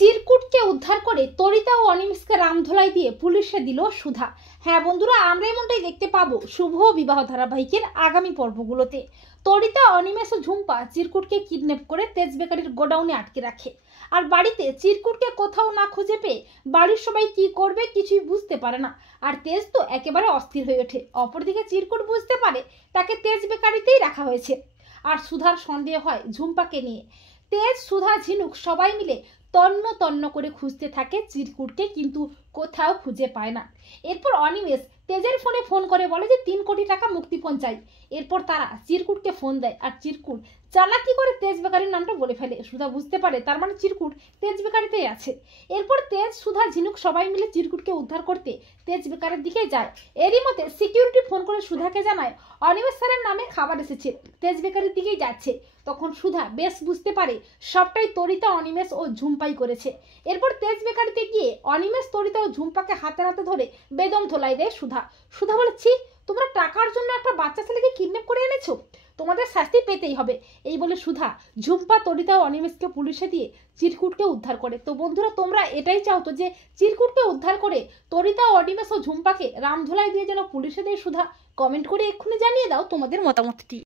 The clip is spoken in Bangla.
চিরকুটকে উদ্ধার করে তরিতা ও অনিমেষকে রামধোলাই দিয়ে পুলিশে দিল সুধা। হ্যাঁ বন্ধুরা, আমরা এমনটাই দেখতে পাবো শুভ বিবাহ ধারাবাহিকের আগামী পর্বগুলোতে। তরিতা, অনিমেষ ও ঝুম্পা চিরকুটকে কিডন্যাপ করে তেজ বেকারির গোডাউনে আটকে রাখে। আর বাড়িতে চিরকুটকে কোথাও না খুঁজে পেয়ে বাড়ির সবাই কি করবে কিছুই বুঝতে পারে না। আর তেজ তো একেবারে অস্থির হয়ে ওঠে। অপরদিকে চিরকুট বুঝতে পারে তাকে তেজ বেকারিতেই রাখা হয়েছে। আর সুধার সন্দেহ হয় ঝুম্পাকে নিয়ে। তেজ, সুধা, ঝিনুক সবাই মিলে তন্ন তন্ন করে খুঁজতে থাকে চিরকুটকে, কিন্তু কোথাও খুঁজে পায় না। এরপর অনিমেষ তেজের ফোনে ফোন করে বলে যে 3 কোটি টাকা মুক্তিপণ চাই। এরপর তারা চিরকুটকে ফোন দেয় আর চিরকুট চালাকি করে তেজ বেকারির নামটা বলে ফেলে। সুধা বুঝতে পারে তার মানে চিরকুট তেজ বেকারিতেই আছে। এরপর তেজ, সুধা, ঝিনুক সবাই মিলে চিরকুটকে উদ্ধার করতে তেজ বেকারির দিকে যায়। এরই মধ্যে সিকিউরিটি ফোন করে সুধাকে জানায় অনিমেষ স্যারের নামে খাবার এসেছে, তেজ বেকারির দিকেই যাচ্ছে। তখন সুধা বেশ বুঝতে পারে সবটাই তরিতা, অনিমেষ ও ঝুম্পাই করেছে। এরপর তেজ বেকারিতে গিয়ে অনিমেষ, তরিতা ও ঝুম্পাকে হাতে নাতে ধরে বেদম ধোলাই দেয় সুধা। সুধা বলে, ছি, তোমরা টাকার জন্য একটা বাচ্চা ছেলেকে কিডন্যাপ করে এনেছো, তোমাদের শাস্তি পেতেই হবে। এই বলে সুধা ঝুম্পা, তরিতা ও অনিমেষকে পুলিশে দিয়ে চিরকুটকে উদ্ধার করে। তো বন্ধুরা, তোমরা এটাই চাও তো যে চিরকুটকে উদ্ধার করে তরিতা, অনিমেষ ও ঝুম্পাকে রামধোলাই দিয়ে যেন পুলিশে দেয় সুধা? কমেন্ট করে এক্ষুনি জানিয়ে দাও তোমাদের মতামতটি।